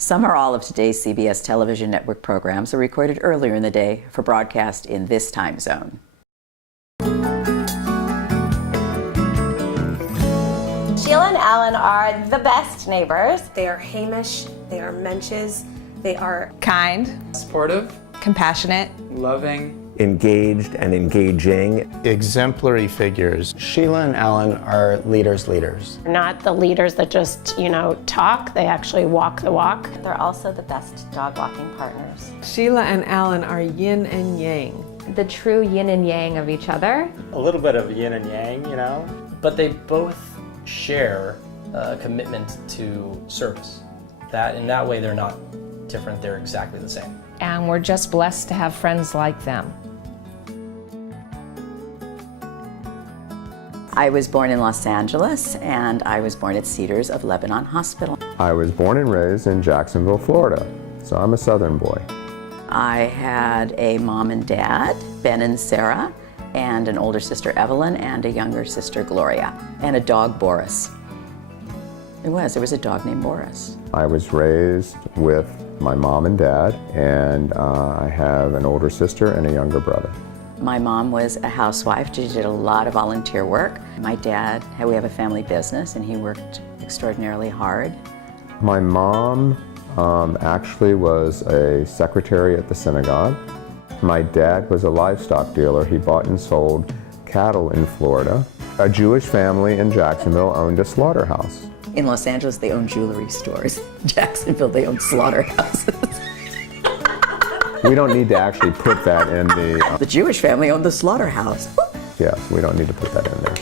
Some or all of today's CBS television network programs are recorded earlier in the day for broadcast in this time zone. Sheila and Alan are the best neighbors. They are Hamish, they are Menches, they are kind, supportive, compassionate, loving, engaged and engaging. Exemplary figures. Sheila and Alan are leaders. Not the leaders that just, talk, they actually walk the walk. They're also the best dog walking partners. Sheila and Alan are yin and yang. The true yin and yang of each other. A little bit of yin and yang, But they both share a commitment to service. In that way, they're not different, they're exactly the same. And we're just blessed to have friends like them. I was born in Los Angeles, and I was born at Cedars of Lebanon Hospital. I was born and raised in Jacksonville, Florida, so I'm a Southern boy. I had a mom and dad, Ben and Sarah, and an older sister, Evelyn, and a younger sister, Gloria, and a dog, Boris. There was a dog named Boris. I was raised with my mom and dad, and I have an older sister and a younger brother. My mom was a housewife. She did a lot of volunteer work. My dad, we have a family business, and he worked extraordinarily hard. My mom actually was a secretary at the synagogue. My dad was a livestock dealer. He bought and sold cattle in Florida. A Jewish family in Jacksonville owned a slaughterhouse. In Los Angeles, they own jewelry stores. In Jacksonville, they own slaughterhouses. We don't need to actually put that in the... The Jewish family owned the slaughterhouse. Yes, we don't need to put that in there.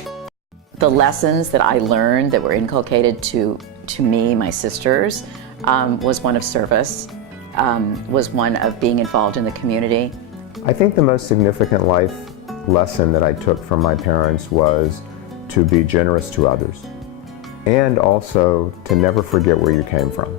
The lessons that I learned that were inculcated to me, my sisters, was one of service, was one of being involved in the community. I think the most significant life lesson that I took from my parents was to be generous to others, and also to never forget where you came from.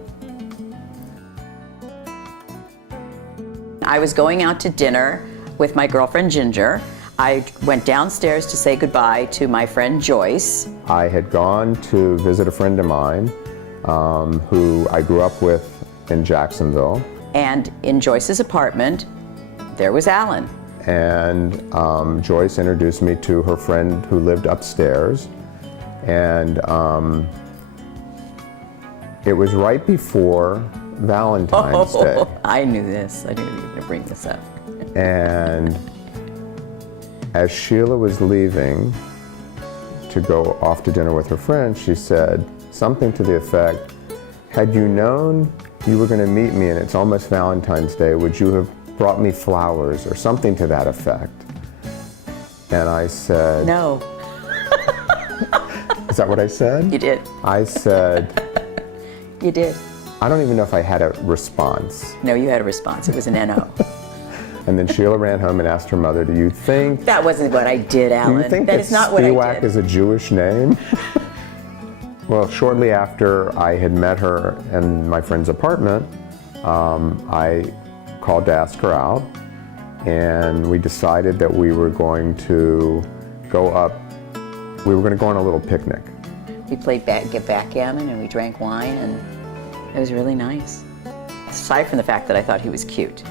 I was going out to dinner with my girlfriend Ginger. I went downstairs to say goodbye to my friend Joyce. I had gone to visit a friend of mine who I grew up with in Jacksonville. And in Joyce's apartment, there was Alan. And Joyce introduced me to her friend who lived upstairs. And it was right before Valentine's Day. I knew this. I knew you were going to bring this up. And as Sheila was leaving to go off to dinner with her friends, she said something to the effect, "Had you known you were going to meet me and it's almost Valentine's Day, would you have brought me flowers?" or something to that effect. And I said... No. Is that what I said? You did. I said... You did. I don't even know if I had a response. No, you had a response. It was an N-O. And then Sheila ran home and asked her mother, "Do you think..." That wasn't what I did, Alan. "Do you think that is not what I Spiewak did." is a Jewish name?" Well, shortly after I had met her in my friend's apartment, I called to ask her out, and we decided that we were going to go on a little picnic. We played backgammon and we drank wine, and it was really nice. Aside from the fact that I thought he was cute,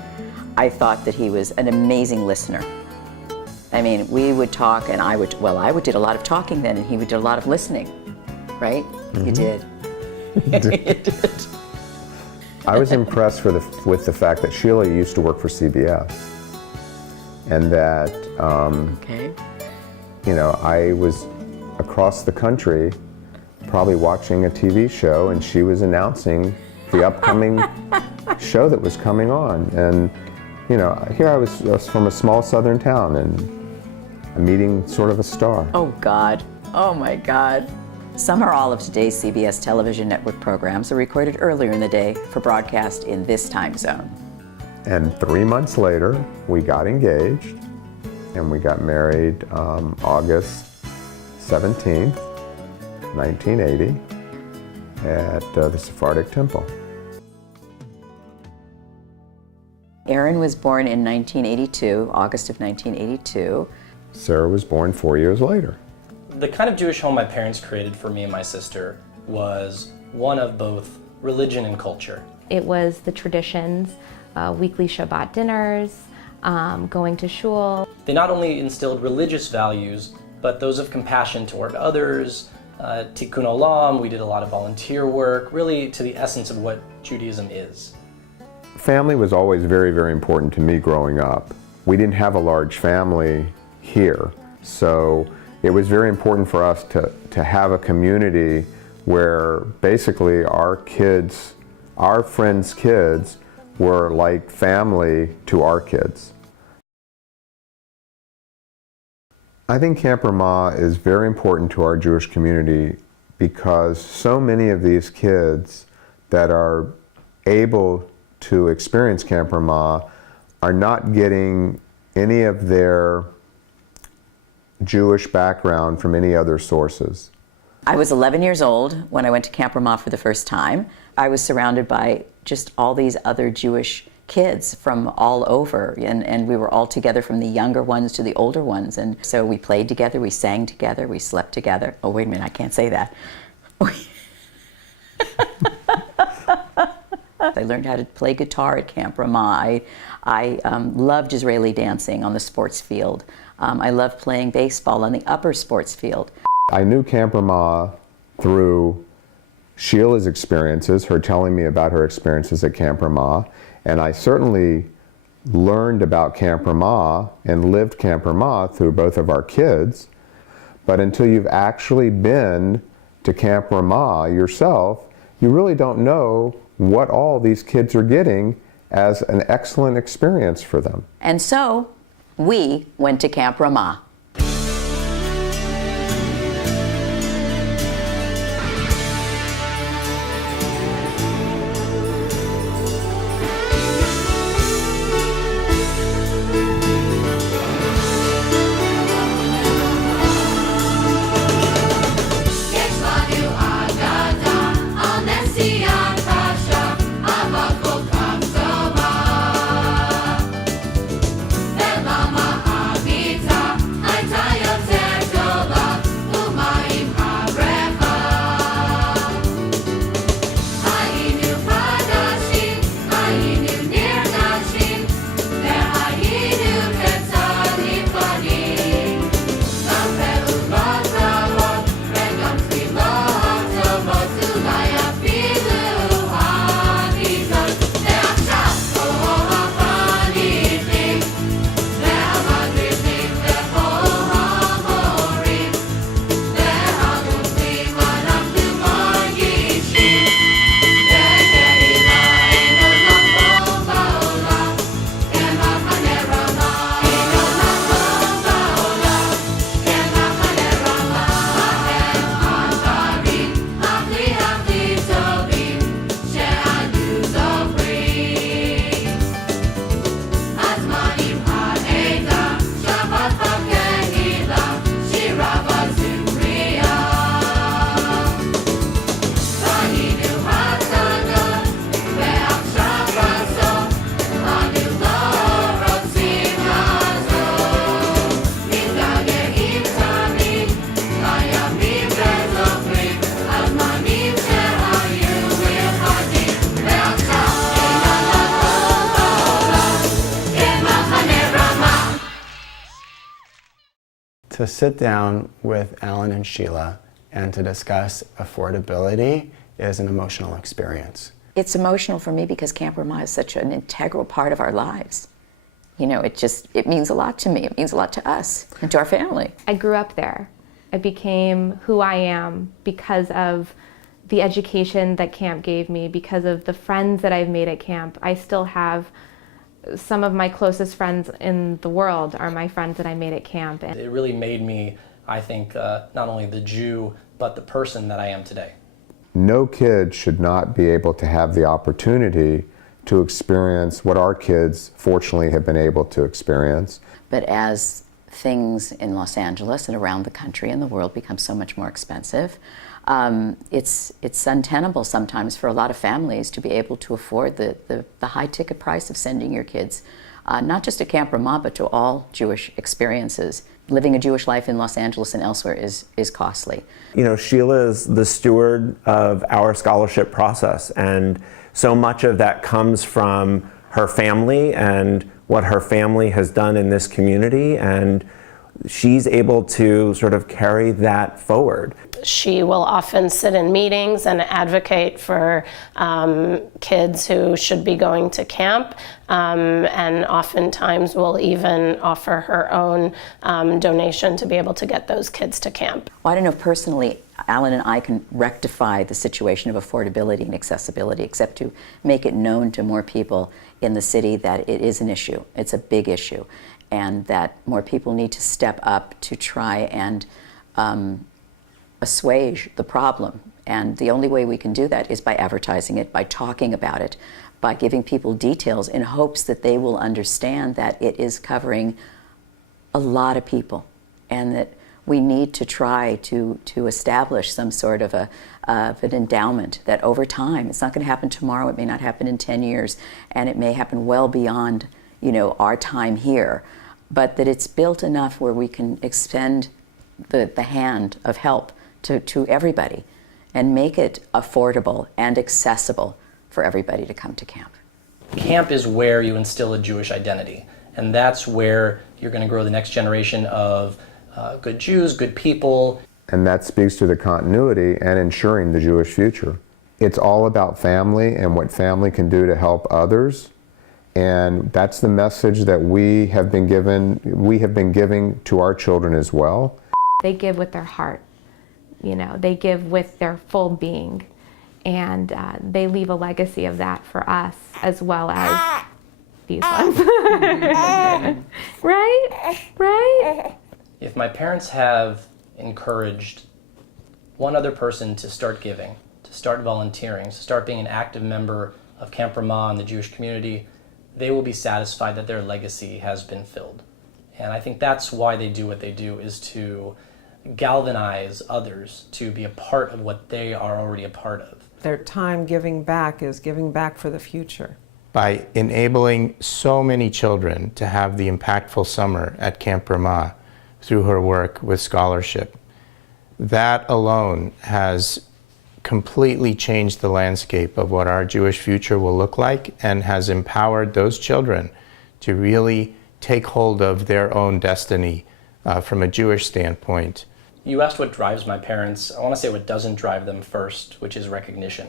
I thought that he was an amazing listener. I mean, we would talk, and I would did a lot of talking then, and he would do a lot of listening, right? Mm-hmm. You did. You did. I was impressed with the fact that Sheila used to work for CBS, and that I was across the country probably watching a TV show, and she was announcing the upcoming show that was coming on. And here I was from a small southern town, and I'm meeting sort of a star. Oh God, oh my God. Some or all of today's CBS television network programs are recorded earlier in the day for broadcast in this time zone. And 3 months later, we got engaged, and we got married August 17th, 1980, at the Sephardic Temple. Aaron was born in 1982, August of 1982. Sarah was born 4 years later. The kind of Jewish home my parents created for me and my sister was one of both religion and culture. It was the traditions, weekly Shabbat dinners, going to shul. They not only instilled religious values, but those of compassion toward others, tikkun olam, we did a lot of volunteer work, really to the essence of what Judaism is. Family was always very, very important to me growing up. We didn't have a large family here, so it was very important for us to have a community where basically our kids, our friends' kids, were like family to our kids. I think Camp Ramah is very important to our Jewish community because so many of these kids that are able to experience Camp Ramah are not getting any of their Jewish background from any other sources. I was 11 years old when I went to Camp Ramah for the first time. I was surrounded by just all these other Jewish kids from all over, and we were all together from the younger ones to the older ones, and so we played together, we sang together, we slept together. Oh, wait a minute, I can't say that. I learned how to play guitar at Camp Ramah. I loved Israeli dancing on the sports field. I loved playing baseball on the upper sports field. I knew Camp Ramah through Sheila's experiences, her telling me about her experiences at Camp Ramah, and I certainly learned about Camp Ramah and lived Camp Ramah through both of our kids. But until you've actually been to Camp Ramah yourself, you really don't know what all these kids are getting as an excellent experience for them. And so we went to Camp Ramah. To sit down with Alan and Sheila and to discuss affordability is an emotional experience. It's emotional for me because Camp Ramah is such an integral part of our lives. You know, it means a lot to me. It means a lot to us and to our family. I grew up there. I became who I am because of the education that camp gave me, because of the friends that I've made at camp. I still have some of my closest friends in the world are my friends that I made at camp. And it really made me, I think, not only the Jew, but the person that I am today. No kid should not be able to have the opportunity to experience what our kids, fortunately, have been able to experience. But as things in Los Angeles and around the country and the world become so much more expensive, it's untenable sometimes for a lot of families to be able to afford the high ticket price of sending your kids not just to Camp Ramah, but to all Jewish experiences. Living a Jewish life in Los Angeles and elsewhere is costly. You know, Sheila is the steward of our scholarship process, and so much of that comes from her family and what her family has done in this community, and she's able to sort of carry that forward. She will often sit in meetings and advocate for kids who should be going to camp, and oftentimes will even offer her own donation to be able to get those kids to camp. Well, I don't know if personally Alan and I can rectify the situation of affordability and accessibility, except to make it known to more people in the city that it is an issue. It's a big issue, and that more people need to step up to try and assuage the problem. And the only way we can do that is by advertising it, by talking about it, by giving people details in hopes that they will understand that it is covering a lot of people, and that we need to try to establish some sort of an endowment that over time, it's not going to happen tomorrow, it may not happen in 10 years, and it may happen well beyond, you know, our time here, but that it's built enough where we can extend the hand of help to everybody and make it affordable and accessible for everybody to come to camp. Camp is where you instill a Jewish identity, and that's where you're going to grow the next generation of good Jews, good people. And that speaks to the continuity and ensuring the Jewish future. It's all about family and what family can do to help others. And that's the message that we have been giving to our children as well. They give with their heart, you know, they give with their full being, and they leave a legacy of that for us as well as these ones. Right? If my parents have encouraged one other person to start giving, to start volunteering, to start being an active member of Camp Ramah and the Jewish community, they will be satisfied that their legacy has been filled. And I think that's why they do what they do, is to galvanize others to be a part of what they are already a part of. Their time giving back is giving back for the future. By enabling so many children to have the impactful summer at Camp Ramah through her work with scholarship, that alone has completely changed the landscape of what our Jewish future will look like, and has empowered those children to really take hold of their own destiny from a Jewish standpoint. You asked what drives my parents. I want to say what doesn't drive them first, which is recognition.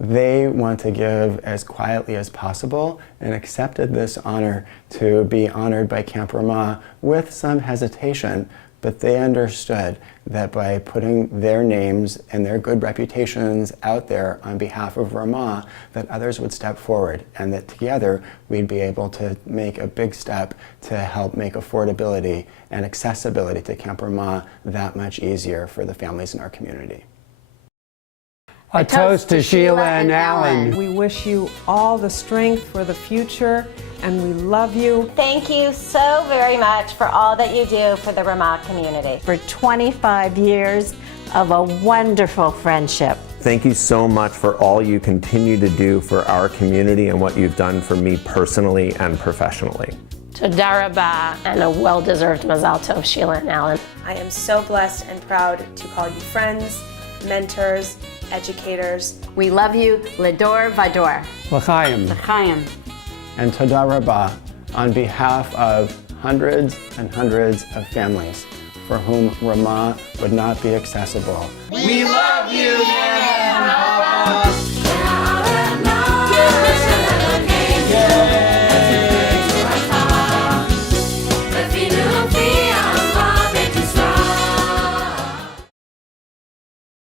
They want to give as quietly as possible and accepted this honor to be honored by Camp Ramah with some hesitation, but they understood that by putting their names and their good reputations out there on behalf of Ramah, that others would step forward, and that together we'd be able to make a big step to help make affordability and accessibility to Camp Ramah that much easier for the families in our community. A toast to Sheila and Alan. We wish you all the strength for the future, and we love you. Thank you so very much for all that you do for the Ramah community. For 25 years of a wonderful friendship. Thank you so much for all you continue to do for our community and what you've done for me personally and professionally. Toda Rabah, and a well-deserved Mazal Tov, Sheila and Alan. I am so blessed and proud to call you friends, mentors, educators. We love you, Ledor Vador. L'chaim. L'chaim. And Toda Rabah on behalf of hundreds and hundreds of families for whom Ramah would not be accessible. We love you, Nana and Papa.